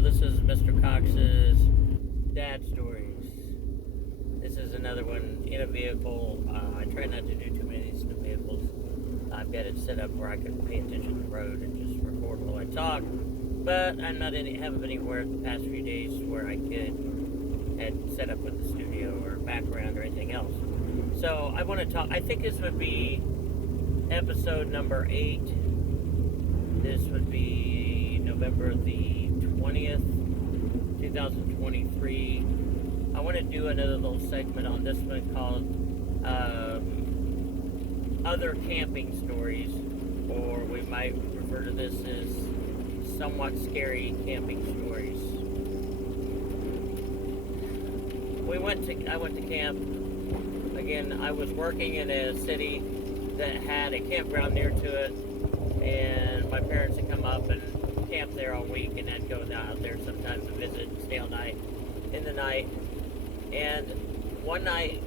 Hello, this is Mr. Cox's Dad Stories. This is another one in a vehicle. I try not to do too many of these in vehicles. I've got it set up where I can pay attention to the road and just record while I talk. But I'm not haven't been anywhere the past few days where I could had set up with the studio or background or anything else. So I want to talk. I think this would be episode number 8. This would be November the 20th, 2023. I want to do another little segment on this one called Other Camping Stories, or we might refer to this as Somewhat Scary Camping Stories. I went to camp. Again, I was working in a city that had a campground near to it, and my parents had come up and camped there all week, and I'd go out there sometimes to visit and stay all night in the night. And one night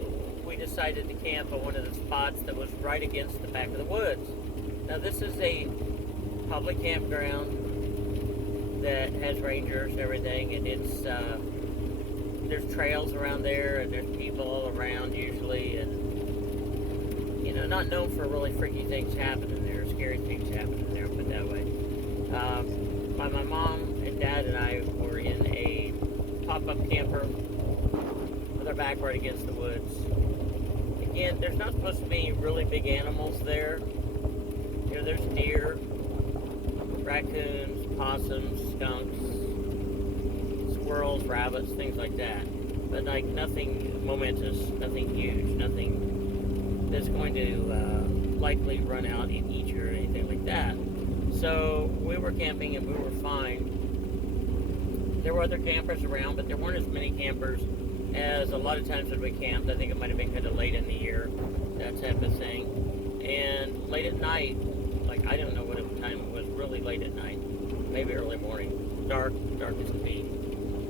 we decided to camp at one of the spots that was right against the back of the woods. Now this is a public campground that has rangers and everything, and it's there's trails around there, and there's people all around usually, and not known for really freaky things happening there, scary things happening there, put it that way. My mom and dad and I were in a pop-up camper with our back right against the woods. Again, there's not supposed to be really big animals there. There's deer, raccoons, possums, skunks, squirrels, rabbits, things like that. But like nothing momentous, nothing huge, nothing that's going to likely run out and eat you or anything like that. So we were camping and we were fine. There were other campers around, but there weren't as many campers as a lot of times when we camped. I think it might have been kind of late in the year, that type of thing. And late at night, like I don't know what time it was, really late at night, maybe early morning, dark as can be.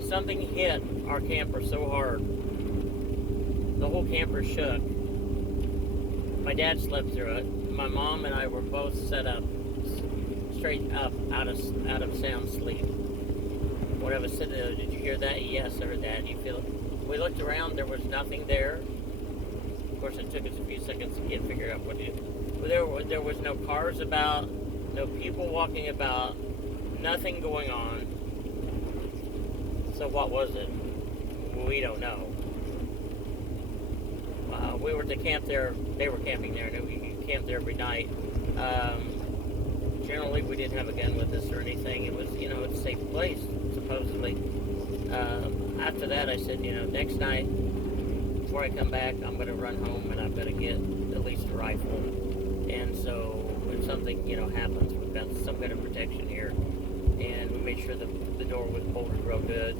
Something hit our camper so hard, the whole camper shook. My dad slept through it. My mom and I were both set up, straight up, out of sound sleep. When I was sitting there, did you hear that? Yes, I heard that. You feel it? We looked around, there was nothing there. Of course, it took us a few seconds to figure out what to do. But there was no cars about, no people walking about, nothing going on. So what was it? We don't know. We were to camp there. They were camping there, and we camped there every night. Generally, we didn't have a gun with us or anything. It was, it's a safe place, supposedly. After that, I said, next night, before I come back, I'm going to run home, and I'm going to get at least a rifle. And so, if something, happens, we've got some kind of protection here. And we made sure the door was bolted real good.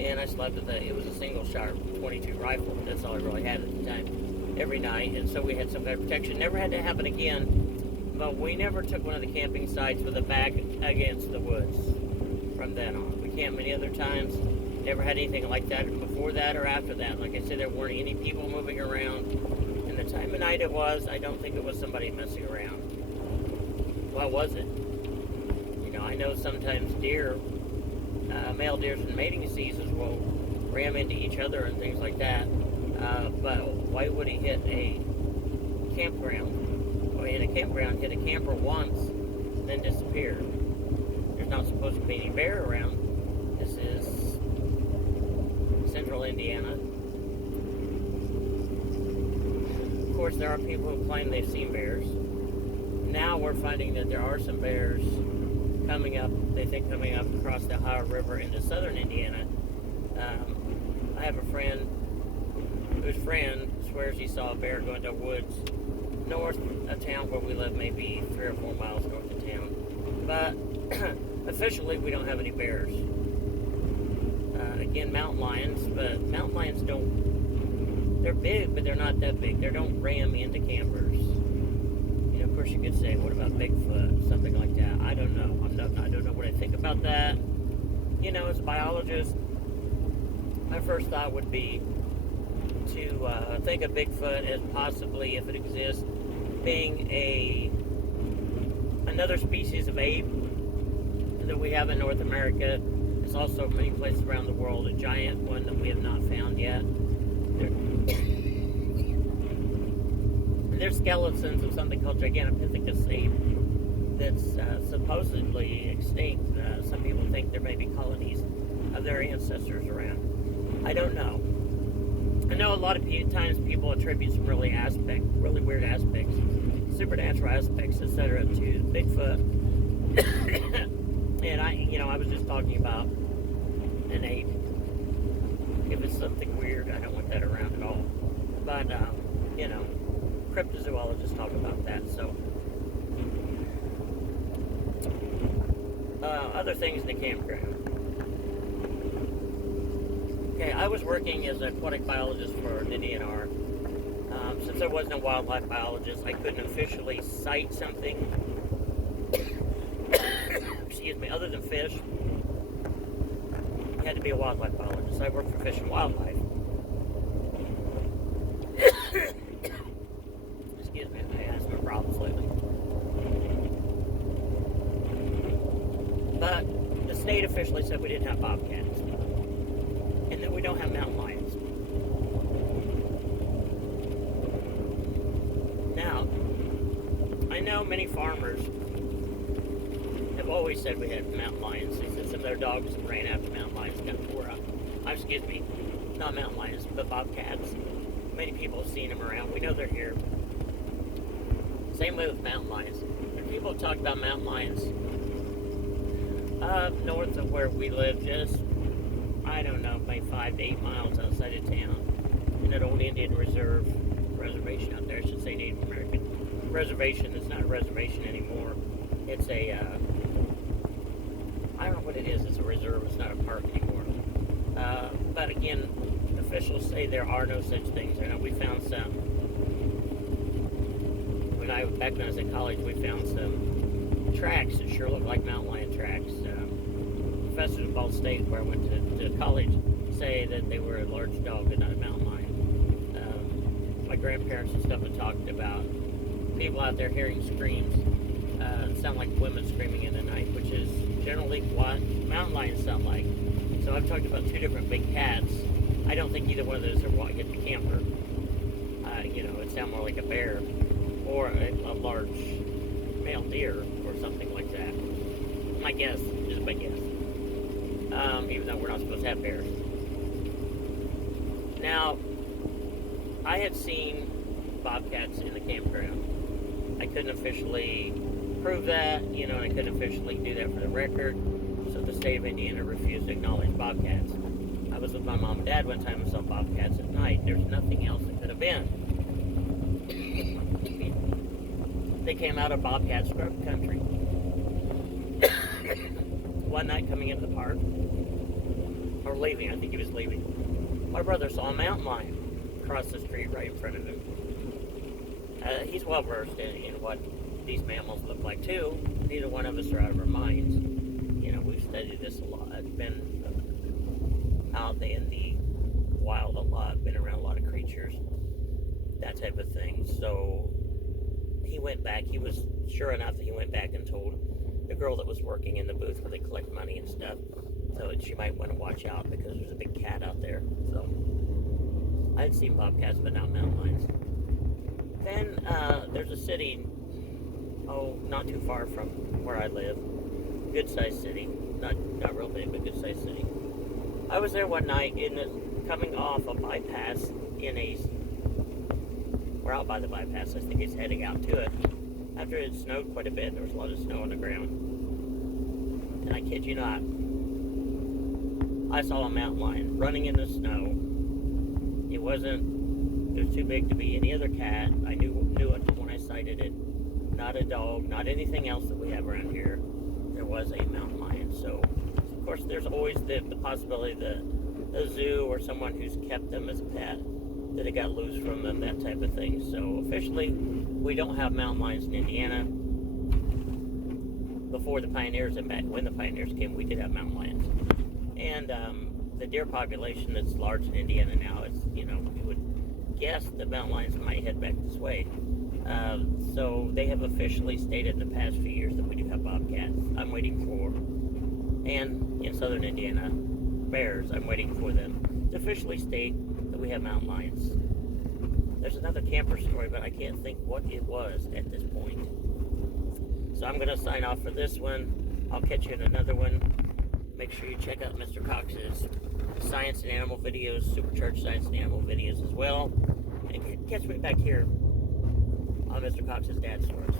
And I slept with it was a single-shot 22 rifle. That's all I really had at the time, every night. And so we had some kind of protection. Never had to happen again. But we never took one of the camping sites with a back against the woods from then on. We camped many other times. Never had anything like that before that or after that. Like I said, there weren't any people moving around. And the time of night it was, I don't think it was somebody messing around. What was it? I know sometimes deer, male deers in mating seasons will ram into each other and things like that. But why would he hit a campground? Well, he hit a campground, hit a camper once, then disappear. There's not supposed to be any bear around. This is central Indiana. Of course, there are people who claim they've seen bears. Now we're finding that there are some bears coming up across the Ohio River into southern Indiana. I have a friend whose friend swears he saw a bear go into woods north of town where we live, maybe 3 or 4 miles north of town. But officially, we don't have any bears. Again, mountain lions, but mountain lions they're big, but they're not that big. They don't ram into campers. Of course, you could say, what about Bigfoot? Something like that. I don't know. I don't know what I think about that. As a biologist, my first thought would be to think of Bigfoot as possibly, if it exists, being another species of ape that we have in North America, There's also many places around the world, a giant one that we have not found yet. There's skeletons of something called Gigantopithecus ape that's supposedly extinct. Some people think there may be colonies of their ancestors around. I don't know. I know a lot of times people attribute some really weird aspects, supernatural aspects, etc., to Bigfoot. And I was just talking about an ape. If it's something weird, I don't want that around at all. But cryptozoologists talk about that. So, other things in the campground. Okay, I was working as an aquatic biologist for an DNR. Since I wasn't a wildlife biologist, I couldn't officially cite something, excuse me, other than fish. You had to be a wildlife biologist. I worked for Fish and Wildlife. Excuse me, I had some problems lately. But the state officially said we didn't have bobcats. And that we don't have mountain lions. Now, I know many farmers have always said we had mountain lions. They said some of their dogs ran after mountain lions, got tore up. Excuse me, not mountain lions, but bobcats. Many people have seen them around. We know they're here. Same way with mountain lions. And people talk about mountain lions up north of where we live, just, I don't know, maybe 5 to 8 miles outside of town, in that old Indian reservation out there. I should say Native American reservation. It's not a reservation anymore. It's a, I don't know what it is. It's a reserve. It's not a park anymore. But again, officials say there are no such things. I know we found some. Back when I was in college, we found some tracks that sure look like mountain lion tracks. Professors at Ball State, where I went to college, say that they were a large dog and not a mountain lion. My grandparents and stuff had talked about people out there hearing screams, sound like women screaming in the night, which is generally what mountain lions sound like. So I've talked about 2 different big cats. I don't think either one of those are what hit the camper. It sounds more like a bear or a large male deer or something like that. My guess, just my guess. Even though we're not supposed to have bears. Now, I had seen bobcats in the campground. I couldn't officially prove that, and I couldn't officially do that for the record, so the state of Indiana refused to acknowledge bobcats. I was with my mom and dad one time and saw bobcats at night. There's nothing else that could have been. They came out of bobcat scrub country. One night coming into the park, or leaving, I think he was leaving, my brother saw a mountain lion across the street right in front of him. He's well versed in what these mammals look like too. Neither one of us are out of our minds. We've studied this a lot. I've been out in the wild a lot, been around a lot of creatures, that type of thing. So he went back. He was sure enough that he went back and told the girl that was working in the booth where they collect money and stuff. So she might want to watch out because there's a big cat out there. So I'd seen bobcats, but not mountain lions. Then there's a city, not too far from where I live. Good-sized city. Not real big, but good-sized city. I was there one night coming off a bypass we're out by the bypass. I think it's heading out to it. After it snowed quite a bit, there was a lot of snow on the ground. And I kid you not, I saw a mountain lion running in the snow. It was too big to be any other cat. I knew it when I sighted it. Not a dog, not anything else that we have around here. There was a mountain lion. So, of course, there's always the possibility that a zoo or someone who's kept them as a pet, that it got loose from them, that type of thing. So officially, we don't have mountain lions in Indiana. Before the pioneers and back when the pioneers came, we did have mountain lions. And the deer population that's large in Indiana now is, you would guess the mountain lions might head back this way. So they have officially stated in the past few years that we do have bobcats. I'm waiting for, and in southern Indiana, bears. I'm waiting for them to officially state that we have mountain lions. There's another camper story, but I can't think what it was at this point. So I'm going to sign off for this one. I'll catch you in another one. Make sure you check out Mr. Cox's science and animal videos, supercharged science and animal videos as well. And catch me back here on Mr. Cox's Dad Stories.